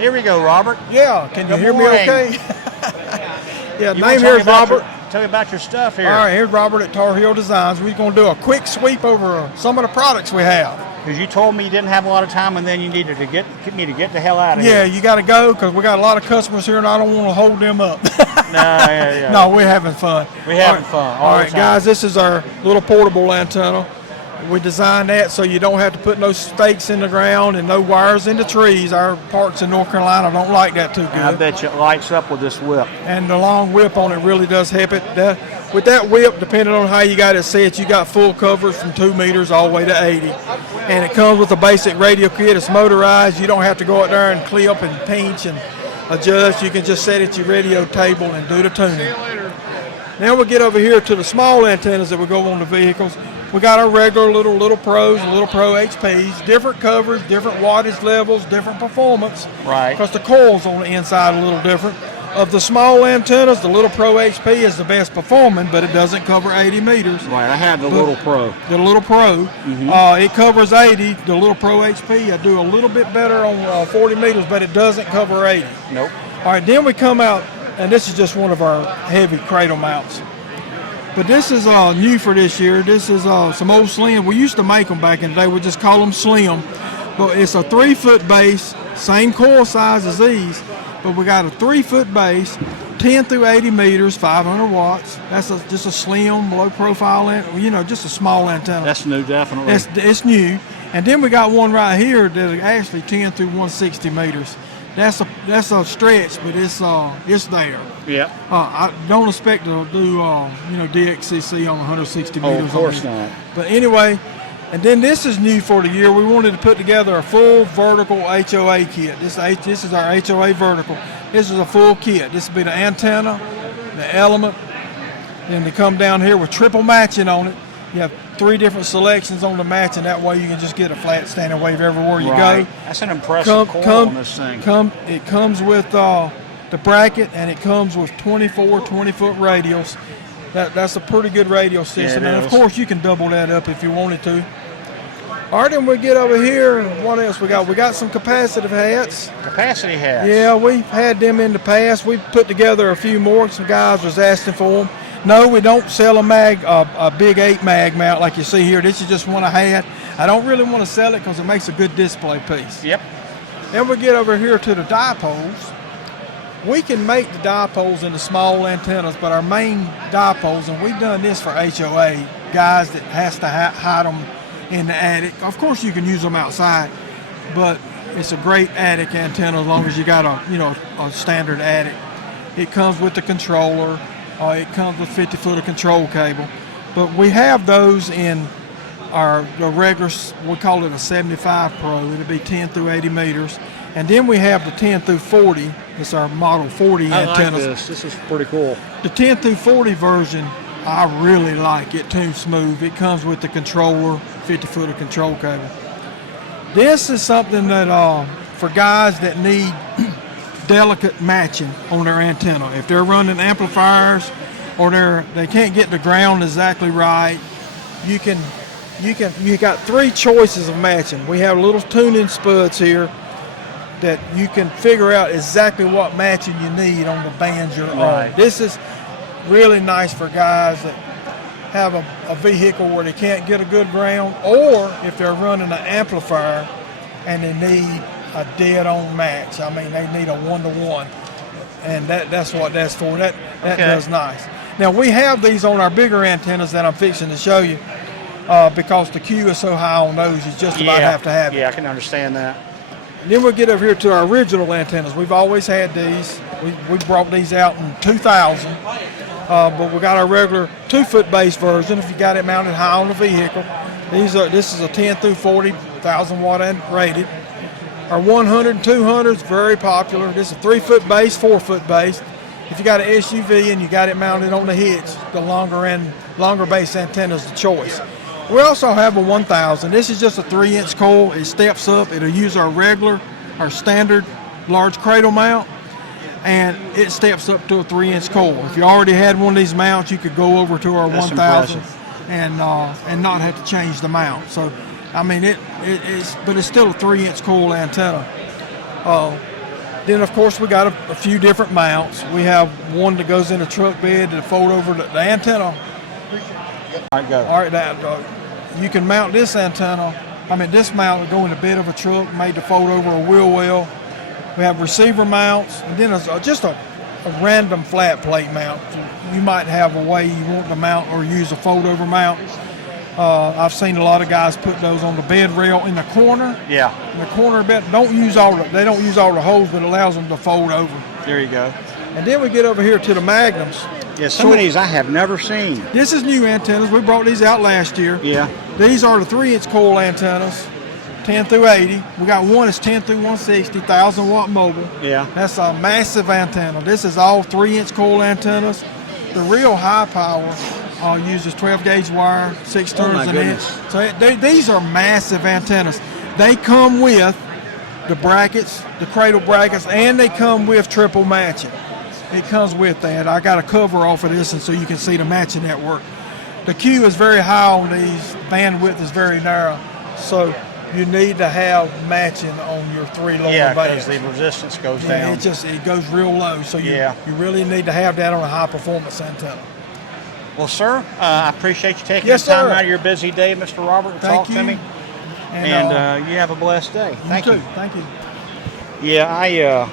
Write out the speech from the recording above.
Here we go, Robert. Yeah, can you Good hear morning. me okay? Yeah, You name wanna here is tell me about Robert. Tell me about your stuff here. All right, here's Robert at Tarheel Designs. We're going to do a quick sweep over some of the products we have. Because you told me you didn't have a lot of time, and then you needed to get me to get the hell out of Yeah, here. you got to go because we got a lot of customers here, and I don't want to hold them up. Yeah. No, we're having fun. We're having fun all All the right, time. guys, this is our little portable antenna. We designed that so you don't have to put no stakes in the ground and no wires in the trees. Our parks in North Carolina don't like that too good. And I bet you it lights up with this whip. And the long whip on it really does help it. With that whip, depending on how you got it set, you got full coverage from 2 meters all the way to 80. And it comes with a basic radio kit. It's motorized. You don't have to go out there and clip and pinch and adjust. You can just set it at your radio table and do the tuning. Now we'll get over here to the small antennas that will go on the vehicles. We got our regular little pros, little pro HPs, different coverage, different wattage levels, different performance. Right. Because the coils on the inside are a little different. Of the small antennas, the little pro HP is the best performing, but it doesn't cover 80 meters. Right, I had the little pro. The little pro, it covers 80. The little pro HP, I do a little bit better on 40 meters, but it doesn't cover 80. Nope. All right, then we come out, and this is just one of our heavy cradle mounts. But this is new for this year. This is some old slim. We used to make them back in the day. We just call them slim. But it's a 3-foot base, same coil size as these. But we got a 3-foot base, 10 through 80 meters, 500 watts. That's just a slim, low profile, just a small antenna. That's new, definitely. It's new. And then we got one right here that is actually 10 through 160 meters. That's a stretch, but it's there. Yeah. I don't expect to do DXCC on 160 meters. Of course not. But anyway, and then this is new for the year. We wanted to put together a full vertical HOA kit. This is our HOA vertical. This is a full kit. This will be the antenna, the element, then they come down here with triple matching on it. You have 3 different selections on the match, and that way you can just get a flat standing wave everywhere you go. That's an impressive coil on this thing. It comes with the bracket, and it comes with 24 20-foot radials. That's a pretty good radio system, Yeah, and of course you can double that up if you wanted to. All right, then we get over here, and what else we got? We got some capacitive hats. Capacity hats. Yeah, we've had them in the past. We've put together a few more. Some guys was asking for them. No, we don't sell a big 8 mag mount like you see here. This is just one I had. I don't really want to sell it because it makes a good display piece. Yep. Then we get over here to the dipoles. We can make the dipoles into small antennas, but our main dipoles, and we've done this for HOA, guys that has to hide them in the attic. Of course you can use them outside, but it's a great attic antenna as long as you got a standard attic. It comes with the controller. It comes with 50 foot of control cable. But we have those in the regular, we call it a 75 Pro. It'll be 10 through 80 meters. And then we have the 10 through 40. It's our Model 40 I antennas. like this. This is pretty cool. The 10 through 40 version, I really like it. Tuned smooth. It comes with the controller, 50 foot of control cable. This is something that for guys that need delicate matching on their antenna. If they're running amplifiers or they can't get the ground exactly right, you got 3 choices of matching. We have little tuning spuds here that you can figure out exactly what matching you need on the bands you're on. This is really nice for guys that have a vehicle where they can't get a good ground, or if they're running an amplifier and they need a dead-on match. I mean, they need a 1-to-1, and that's what that's for. That does nice. Now, we have these on our bigger antennas that I'm fixing to show you because the Q is so high on those, you just about have to have it. Yeah, I can understand that. And then we'll get over here to our original antennas. We've always had these. We brought these out in 2000, but we got our regular 2-foot base version if you got it mounted high on the vehicle. This is a 10 through 40, 1,000 watt rated. Our 100 and 200 is very popular. This is a 3-foot base, 4-foot base. If you got an SUV and you got it mounted on the hitch, the longer base antenna is the choice. We also have a 1000. This is just a 3-inch coil. It steps up. It'll use our standard large cradle mount, and it steps up to a 3-inch coil. If you already had one of these mounts, you could go over to our 1000 and not have to change the mount. So, I mean, it's still a 3-inch coil antenna. Then, of course, we got a few different mounts. We have one that goes in a truck bed to fold over the antenna. All right, go. All right, you can mount this antenna. This mount will go in the bed of a truck, made to fold over a wheel well. We have receiver mounts, and then just a random flat plate mount. You might have a way you want to mount or use a fold-over mount. I've seen a lot of guys put those on the bed rail in the corner. Yeah. In the corner bed, they don't use all the holes, but it allows them to fold over. There you go. And then we get over here to the magnums. Yeah, some of these I have never seen. This is new antennas. We brought these out last year. Yeah. These are the 3-inch coil antennas, 10 through 80. We got one that's 10 through 160, 1,000-watt mobile. Yeah. That's a massive antenna. This is all 3-inch coil antennas. The real high power uses 12-gauge wire, 6 turns an inch. So these are massive antennas. They come with the brackets, the cradle brackets, and they come with triple matching. It comes with that. I got a cover off of this, and so you can see the matching network. The Q is very high on these. Bandwidth is very narrow, so you need to have matching on your 3 lower Yeah, bands. because the resistance goes Yeah, down. it goes real low, so you really need to have that on a high-performance antenna. Well, sir, I appreciate you taking Yes, the time sir. out of your busy day, Mr. Robert, to Thank talk you. to me. And You have a blessed day. Thank too. you. Thank you. Yeah,